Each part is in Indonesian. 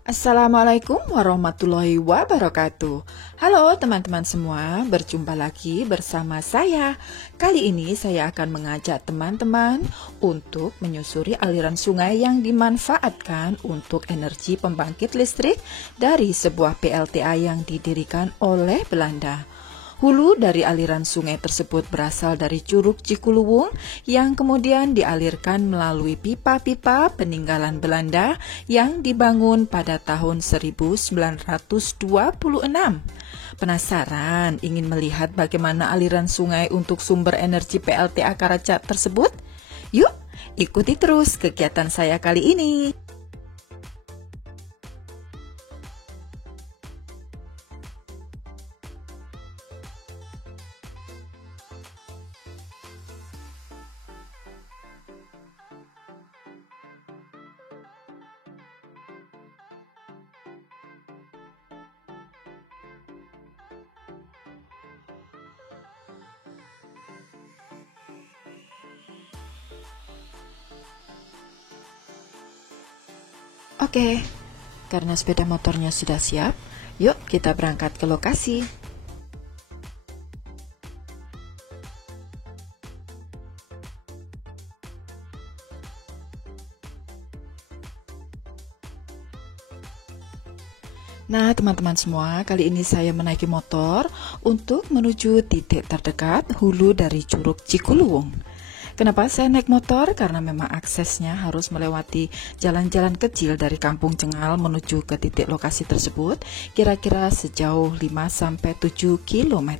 Assalamualaikum warahmatullahi wabarakatuh. Halo teman-teman semua, berjumpa lagi bersama saya. Kali ini saya akan mengajak teman-teman untuk menyusuri aliran sungai yang dimanfaatkan untuk energi pembangkit listrik dari sebuah PLTA yang didirikan oleh Belanda. Hulu dari aliran sungai tersebut berasal dari Curug Cikuluwung yang kemudian dialirkan melalui pipa-pipa peninggalan Belanda yang dibangun pada tahun 1926. Penasaran ingin melihat bagaimana aliran sungai untuk sumber energi PLTA Karacak tersebut? Yuk, ikuti terus kegiatan saya kali ini. Oke, karena sepeda motornya sudah siap, yuk kita berangkat ke lokasi. Nah, teman-teman semua, kali ini saya menaiki motor untuk menuju titik terdekat hulu dari Curug Cikuluwung. Kenapa saya naik motor? Karena memang aksesnya harus melewati jalan-jalan kecil dari Kampung Cengal menuju ke titik lokasi tersebut, kira-kira sejauh 5-7 km.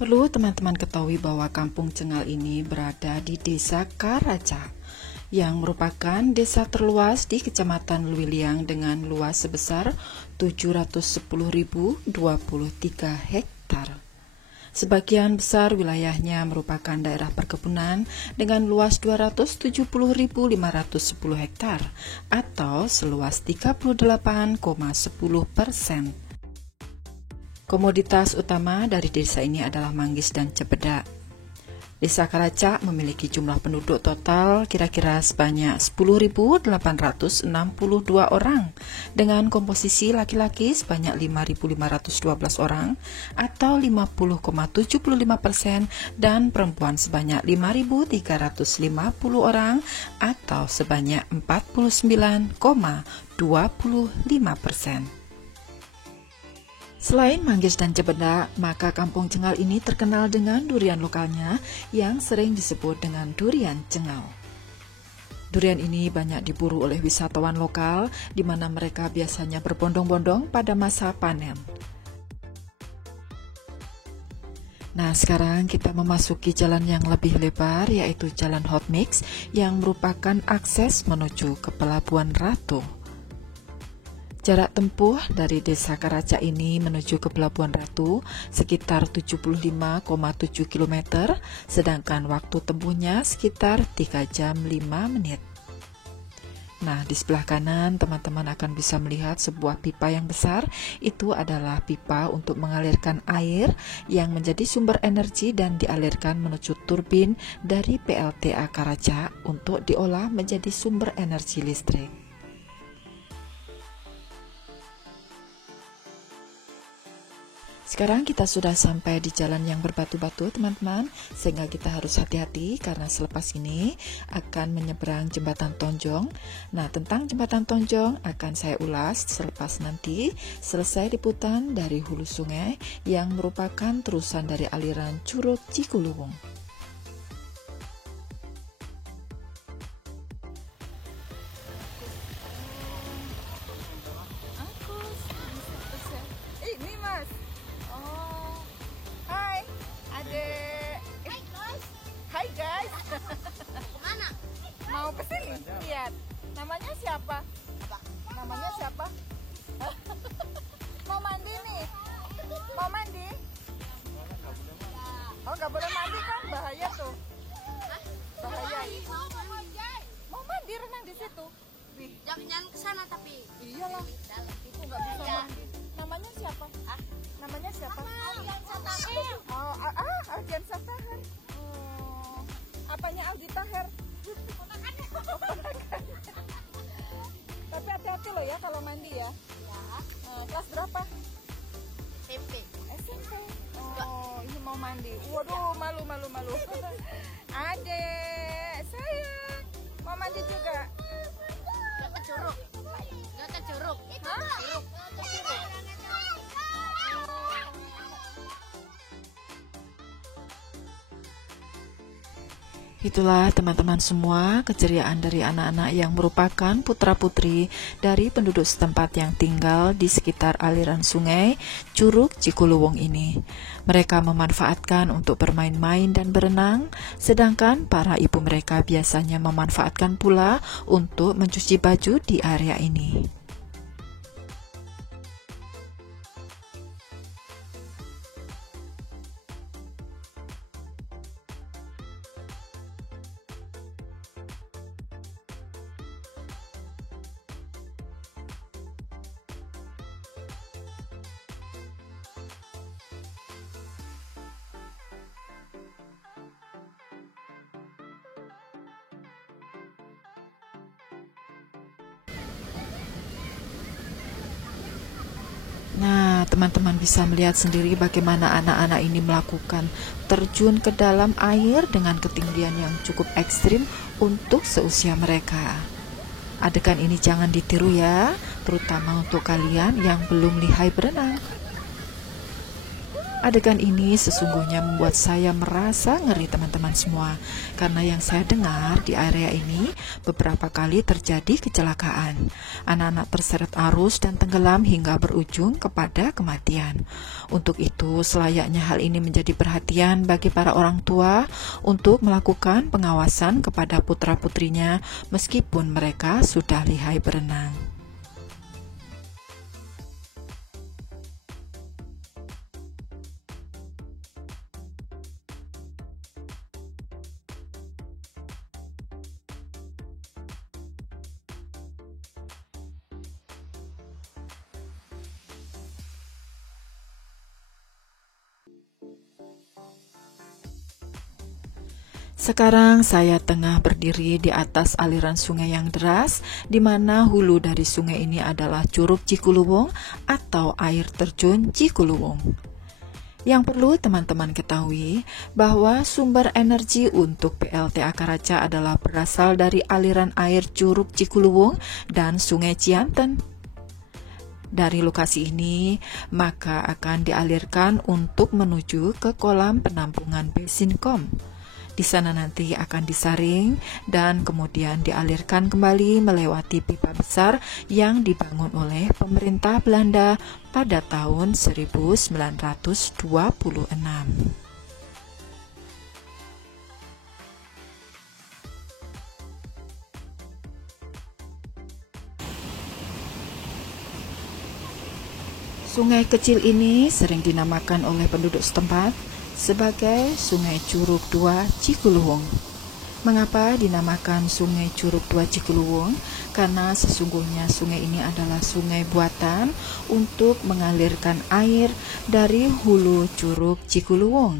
Perlu teman-teman ketahui bahwa Kampung Cengal ini berada di Desa Karacak, yang merupakan desa terluas di Kecamatan Luiliang dengan luas sebesar 710.023 hektar. Sebagian besar wilayahnya merupakan daerah perkebunan dengan luas 270.510 hektar atau seluas 38,10%. Komoditas utama dari desa ini adalah manggis dan cempedak. Desa Karacak memiliki jumlah penduduk total kira-kira sebanyak 10.862 orang dengan komposisi laki-laki sebanyak 5.512 orang atau 50,75% dan perempuan sebanyak 5.350 orang atau sebanyak 49,25%. Selain manggis dan cempedak, maka Kampung Cengal ini terkenal dengan durian lokalnya yang sering disebut dengan durian Cengal. Durian ini banyak diburu oleh wisatawan lokal, di mana mereka biasanya berbondong-bondong pada masa panen. Nah, sekarang kita memasuki jalan yang lebih lebar, yaitu Jalan Hot Mix, yang merupakan akses menuju ke Pelabuhan Ratu. Jarak tempuh dari Desa Karacak ini menuju ke Pelabuhan Ratu sekitar 75,7 km, sedangkan waktu tempuhnya sekitar 3 jam 5 menit. Nah, di sebelah kanan teman-teman akan bisa melihat sebuah pipa yang besar. Itu adalah pipa untuk mengalirkan air yang menjadi sumber energi dan dialirkan menuju turbin dari PLTA Karacak untuk diolah menjadi sumber energi listrik. Sekarang kita sudah sampai di jalan yang berbatu-batu, teman-teman, sehingga kita harus hati-hati karena selepas ini akan menyeberang jembatan Tonjong. Nah, tentang jembatan Tonjong akan saya ulas selepas nanti selesai liputan dari hulu sungai yang merupakan terusan dari aliran Curug Cikuluwung. Ini mas. Oh, hai adek. Hai guys. Kemana? Mau kesini lihat. Namanya siapa? Namanya siapa? Mau mandi nih. Mau mandi? Oh, nggak boleh mandi kan? Bahaya tuh. Bahaya. Mau mandi renang di situ. Wih, Jangan ke sana tapi. iyalah. Itu nggak bisa mandi. Namanya siapa? Namanya siapa? Oh, Aldian Satahar. Oh, apanya Aldi Tahir? hati-hati loh ya kalau mandi ya. Kelas berapa? SMP. SMP. Oh, ini mau mandi. Waduh, malu. Adek, sayang, mau mandi juga? Gak ke curug. Hah? Itulah teman-teman semua keceriaan dari anak-anak yang merupakan putra-putri dari penduduk setempat yang tinggal di sekitar aliran sungai Curug Cikuluwung ini. Mereka memanfaatkan untuk bermain-main dan berenang, sedangkan para ibu mereka biasanya memanfaatkan pula untuk mencuci baju di area ini. Nah, teman-teman bisa melihat sendiri bagaimana anak-anak ini melakukan terjun ke dalam air dengan ketinggian yang cukup ekstrim untuk seusia mereka. Adegan ini jangan ditiru ya, terutama untuk kalian yang belum lihai berenang. Adegan ini sesungguhnya membuat saya merasa ngeri teman-teman semua, karena yang saya dengar di area ini beberapa kali terjadi kecelakaan. Anak-anak terseret arus dan tenggelam hingga berujung kepada kematian. Untuk itu, selayaknya hal ini menjadi perhatian bagi para orang tua untuk melakukan pengawasan kepada putra-putrinya meskipun mereka sudah lihai berenang. Sekarang saya tengah berdiri di atas aliran sungai yang deras, di mana hulu dari sungai ini adalah Curug Cikuluwung atau air terjun Cikuluwung. Yang perlu teman-teman ketahui bahwa sumber energi untuk PLTA Karaca adalah berasal dari aliran air Curug Cikuluwung dan Sungai Cianten. Dari lokasi ini, maka akan dialirkan untuk menuju ke kolam penampungan Besinkom. Di sana nanti akan disaring dan kemudian dialirkan kembali melewati pipa besar yang dibangun oleh pemerintah Belanda pada tahun 1926. Sungai kecil ini sering dinamakan oleh penduduk setempat sebagai Sungai Curug 2 Cikuluwung. Mengapa dinamakan Sungai Curug 2 Cikuluwung? Karena sesungguhnya sungai ini adalah sungai buatan untuk mengalirkan air dari hulu Curug Cikuluwung.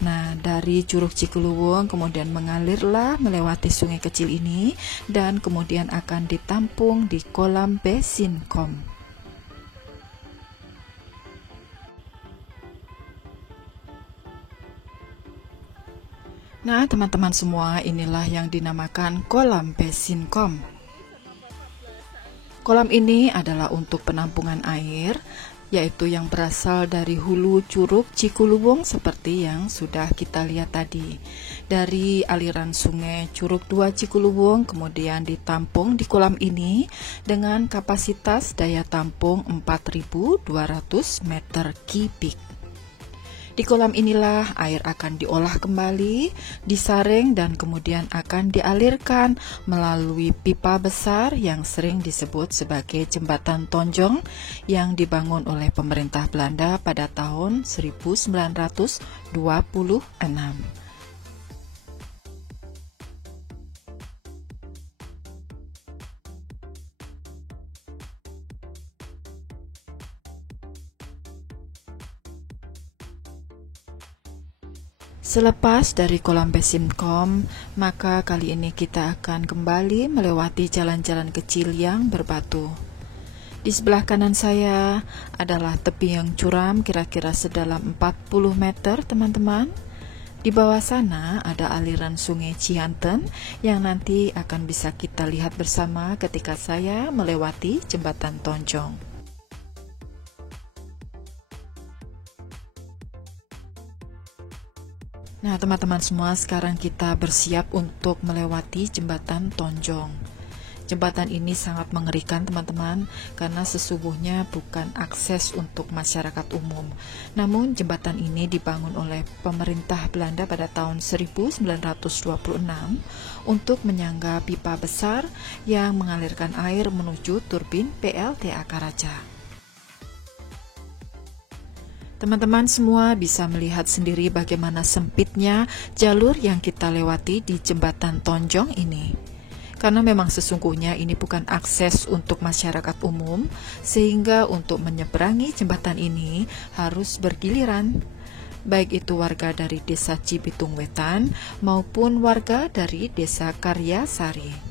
Nah, dari Curug Cikuluwung kemudian mengalirlah melewati sungai kecil ini dan kemudian akan ditampung di kolam Besinkom. Nah, teman-teman semua, inilah yang dinamakan kolam Besinkom. Kolam ini adalah untuk penampungan air, yaitu yang berasal dari hulu Curug Cikuluwung seperti yang sudah kita lihat tadi. Dari aliran sungai Curug 2 Cikuluwung kemudian ditampung di kolam ini dengan kapasitas daya tampung 4.200 meter kubik. Di kolam inilah air akan diolah kembali, disaring dan kemudian akan dialirkan melalui pipa besar yang sering disebut sebagai jembatan tonjong yang dibangun oleh pemerintah Belanda pada tahun 1926. Selepas dari kolam Besinkom, maka kali ini kita akan kembali melewati jalan-jalan kecil yang berbatu. Di sebelah kanan saya adalah tepi yang curam kira-kira sedalam 40 meter teman-teman. Di bawah sana ada aliran sungai Cianten yang nanti akan bisa kita lihat bersama ketika saya melewati jembatan Tonjong. Nah teman-teman semua, sekarang kita bersiap untuk melewati jembatan Tonjong. Jembatan ini sangat mengerikan teman-teman, karena sesungguhnya bukan akses untuk masyarakat umum. Namun jembatan ini dibangun oleh pemerintah Belanda pada tahun 1926 untuk menyangga pipa besar yang mengalirkan air menuju turbin PLTA Karaja. Teman-teman semua bisa melihat sendiri bagaimana sempitnya jalur yang kita lewati di jembatan Tonjong ini. Karena memang sesungguhnya ini bukan akses untuk masyarakat umum, sehingga untuk menyeberangi jembatan ini harus bergiliran. Baik itu warga dari desa Cibitung Wetan maupun warga dari desa Karyasari.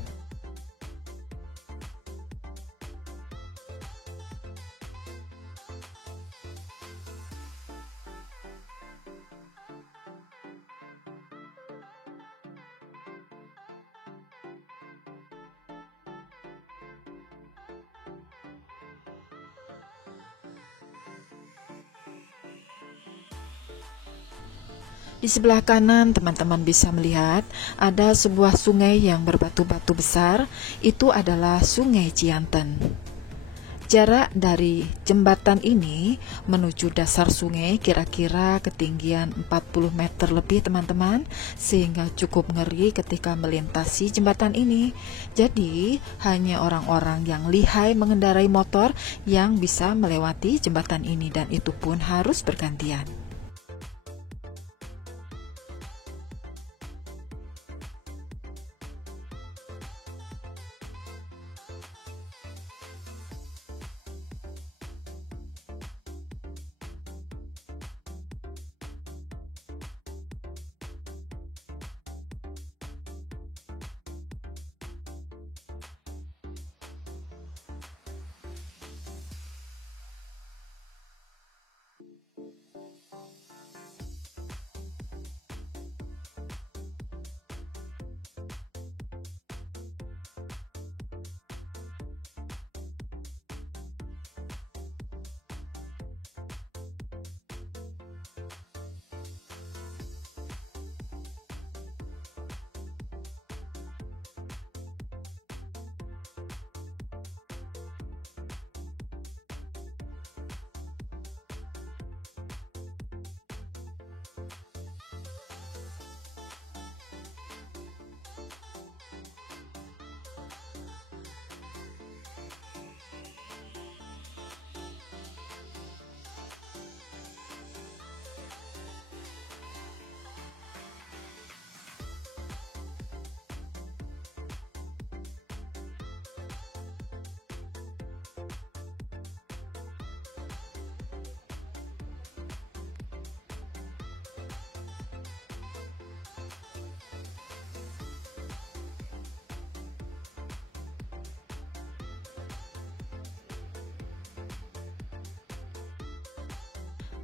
Di sebelah kanan teman-teman bisa melihat ada sebuah sungai yang berbatu-batu besar, itu adalah Sungai Cianten. Jarak dari jembatan ini menuju dasar sungai kira-kira ketinggian 40 meter lebih teman-teman, sehingga cukup ngeri ketika melintasi jembatan ini. Jadi hanya orang-orang yang lihai mengendarai motor yang bisa melewati jembatan ini, dan itu pun harus bergantian.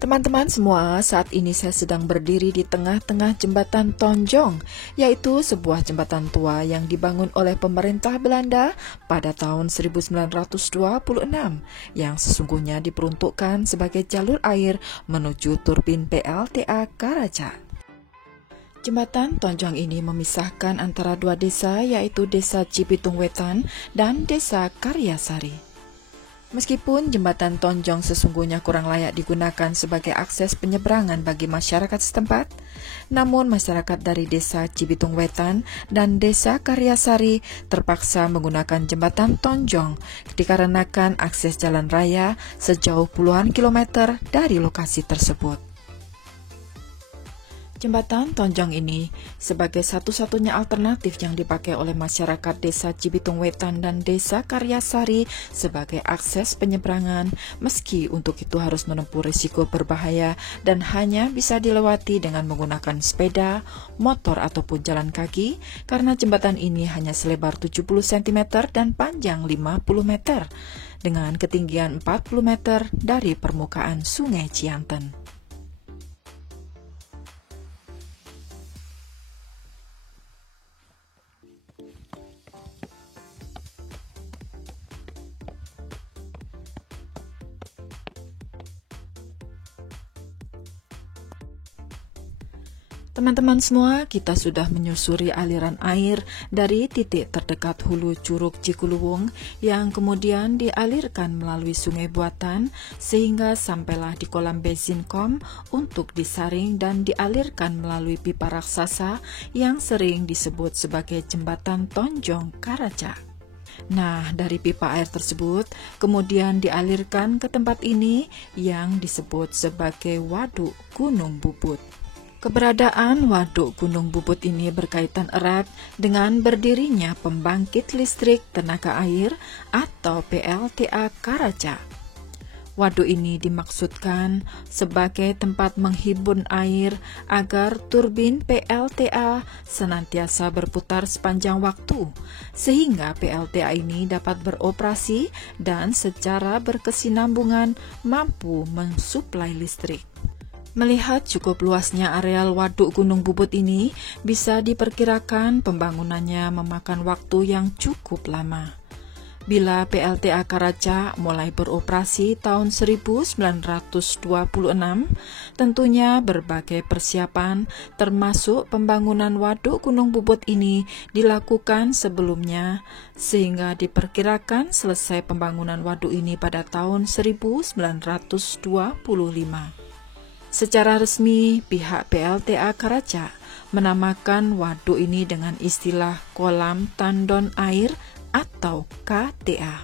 Teman-teman semua, saat ini saya sedang berdiri di tengah-tengah jembatan Tonjong, yaitu sebuah jembatan tua yang dibangun oleh pemerintah Belanda pada tahun 1926, yang sesungguhnya diperuntukkan sebagai jalur air menuju turbin PLTA Karaja. Jembatan Tonjong ini memisahkan antara dua desa, yaitu desa Cibitung Wetan dan desa Karyasari. Meskipun jembatan Tonjong sesungguhnya kurang layak digunakan sebagai akses penyeberangan bagi masyarakat setempat, namun masyarakat dari desa Cibitung Wetan dan desa Karyasari terpaksa menggunakan jembatan Tonjong dikarenakan akses jalan raya sejauh puluhan kilometer dari lokasi tersebut. Jembatan Tonjong ini sebagai satu-satunya alternatif yang dipakai oleh masyarakat desa Cibitung Wetan dan desa Karyasari sebagai akses penyeberangan, meski untuk itu harus menempuh risiko berbahaya dan hanya bisa dilewati dengan menggunakan sepeda, motor ataupun jalan kaki, karena jembatan ini hanya selebar 70 cm dan panjang 50 meter. dengan ketinggian 40 meter dari permukaan Sungai Cianten. Teman-teman semua, kita sudah menyusuri aliran air dari titik terdekat hulu Curug Cikuluwung yang kemudian dialirkan melalui sungai buatan sehingga sampailah di kolam Bezinkom untuk disaring dan dialirkan melalui pipa raksasa yang sering disebut sebagai jembatan Tonjong Karaca. Nah, dari pipa air tersebut kemudian dialirkan ke tempat ini yang disebut sebagai Waduk Gunung Bubut. Keberadaan Waduk Gunung Bubut ini berkaitan erat dengan berdirinya pembangkit listrik tenaga air atau PLTA Karaca. Waduk ini dimaksudkan sebagai tempat menghimpun air agar turbin PLTA senantiasa berputar sepanjang waktu, sehingga PLTA ini dapat beroperasi dan secara berkesinambungan mampu mensuplai listrik. Melihat cukup luasnya areal Waduk Gunung Bubut ini, bisa diperkirakan pembangunannya memakan waktu yang cukup lama. Bila PLTA Karaca mulai beroperasi tahun 1926, tentunya berbagai persiapan termasuk pembangunan Waduk Gunung Bubut ini dilakukan sebelumnya, sehingga diperkirakan selesai pembangunan waduk ini pada tahun 1925. Secara resmi, pihak PLTA Karaca menamakan waduk ini dengan istilah Kolam Tandon Air atau KTA.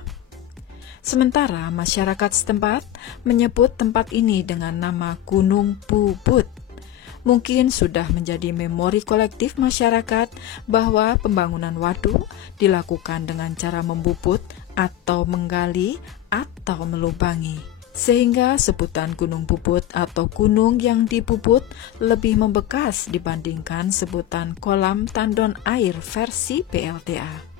Sementara masyarakat setempat menyebut tempat ini dengan nama Gunung Bubut. Mungkin sudah menjadi memori kolektif masyarakat bahwa pembangunan waduk dilakukan dengan cara membubut atau menggali atau melubangi, sehingga sebutan Gunung Bubut atau gunung yang dibubut lebih membekas dibandingkan sebutan kolam tandon air versi PLTA.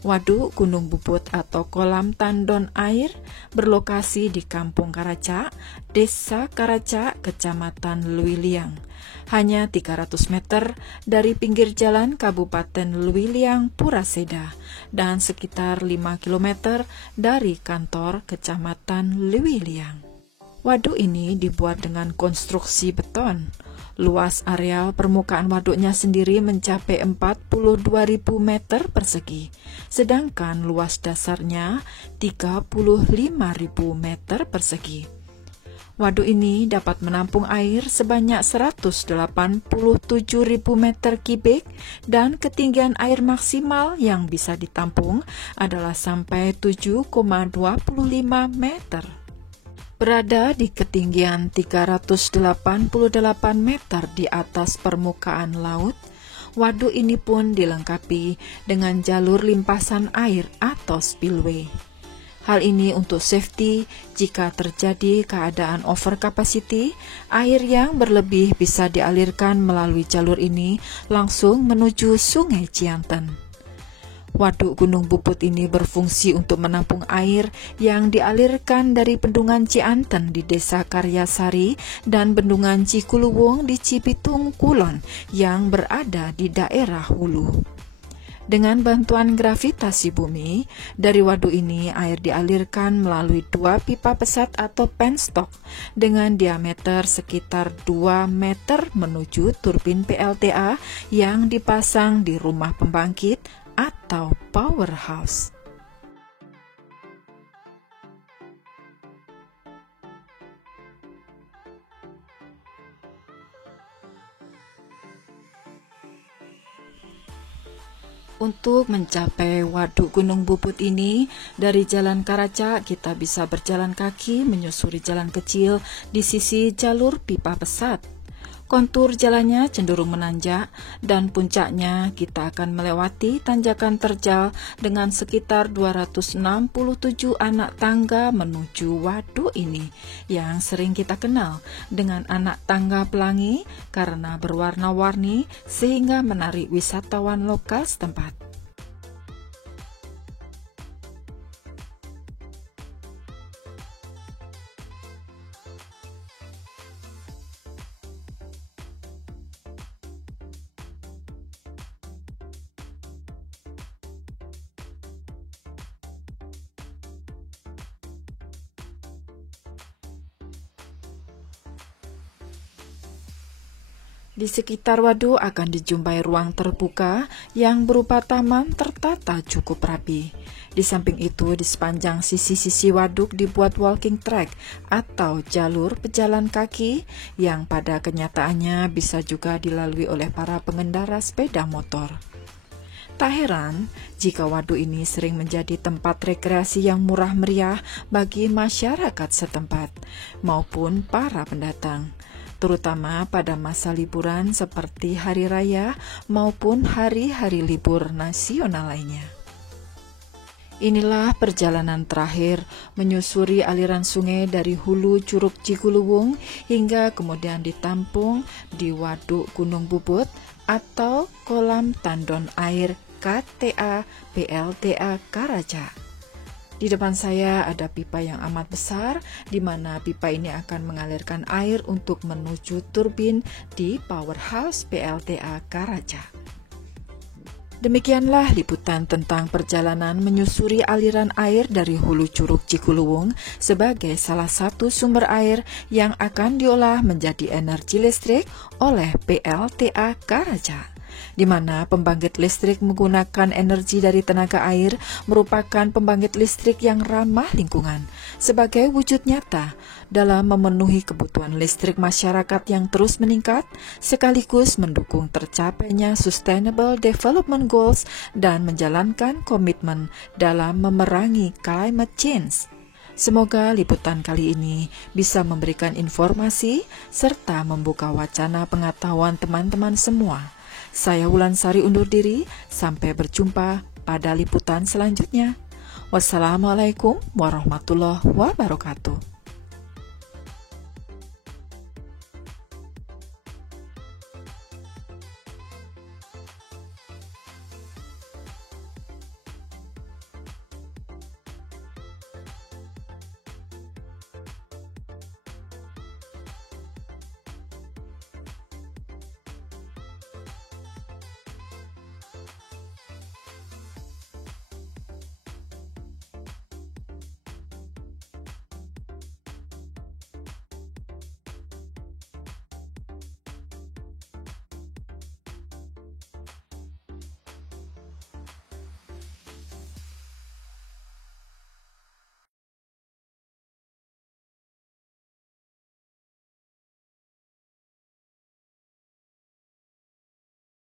Waduk Gunung Bubut atau kolam tandon air berlokasi di Kampung Karaca, Desa Karaca, Kecamatan Luiliang, hanya 300 meter dari pinggir jalan Kabupaten Luiliang Puraseda dan sekitar 5 km dari kantor Kecamatan Luiliang. Waduk ini dibuat dengan konstruksi beton. Luas areal permukaan waduknya sendiri mencapai 42.000 meter persegi, sedangkan luas dasarnya 35.000 meter persegi. Waduk ini dapat menampung air sebanyak 187.000 meter kubik dan ketinggian air maksimal yang bisa ditampung adalah sampai 7,25 meter. Berada di ketinggian 388 meter di atas permukaan laut, waduk ini pun dilengkapi dengan jalur limpasan air atau spillway. Hal ini untuk safety jika terjadi keadaan over capacity, air yang berlebih bisa dialirkan melalui jalur ini langsung menuju Sungai Cianten. Waduk Gunung Bubut ini berfungsi untuk menampung air yang dialirkan dari Bendungan Cianten di Desa Karyasari dan Bendungan Cikuluwung di Cibitung Kulon yang berada di daerah hulu. Dengan bantuan gravitasi bumi, dari waduk ini air dialirkan melalui 2 pipa pesat atau penstock dengan diameter sekitar 2 meter menuju turbin PLTA yang dipasang di rumah pembangkit atau powerhouse. Untuk mencapai Waduk Gunung Bubut ini, dari Jalan Karaca kita bisa berjalan kaki menyusuri jalan kecil di sisi jalur pipa pesat. Kontur jalannya cenderung menanjak dan puncaknya kita akan melewati tanjakan terjal dengan sekitar 267 anak tangga menuju waduk ini yang sering kita kenal dengan anak tangga pelangi karena berwarna-warni sehingga menarik wisatawan lokal setempat. Di sekitar waduk akan dijumpai ruang terbuka yang berupa taman tertata cukup rapi. Di samping itu, di sepanjang sisi-sisi waduk dibuat walking track atau jalur pejalan kaki yang pada kenyataannya bisa juga dilalui oleh para pengendara sepeda motor. Tak heran jika waduk ini sering menjadi tempat rekreasi yang murah meriah bagi masyarakat setempat maupun para pendatang, terutama pada masa liburan seperti hari raya maupun hari-hari libur nasional lainnya. Inilah perjalanan terakhir menyusuri aliran sungai dari hulu Curug Ciguluwung hingga kemudian ditampung di Waduk Gunung Bubut atau Kolam Tandon Air KTA PLTA Karaca. Di depan saya ada pipa yang amat besar, di mana pipa ini akan mengalirkan air untuk menuju turbin di Powerhouse PLTA Karaca. Demikianlah liputan tentang perjalanan menyusuri aliran air dari hulu Curug Ciguluwung sebagai salah satu sumber air yang akan diolah menjadi energi listrik oleh PLTA Karaca, di mana pembangkit listrik menggunakan energi dari tenaga air merupakan pembangkit listrik yang ramah lingkungan sebagai wujud nyata dalam memenuhi kebutuhan listrik masyarakat yang terus meningkat, sekaligus mendukung tercapainya Sustainable Development Goals dan menjalankan komitmen dalam memerangi climate change. Semoga liputan kali ini bisa memberikan informasi serta membuka wacana pengetahuan teman-teman semua. Saya Wulansari undur diri, sampai berjumpa pada liputan selanjutnya. Wassalamualaikum warahmatullahi wabarakatuh.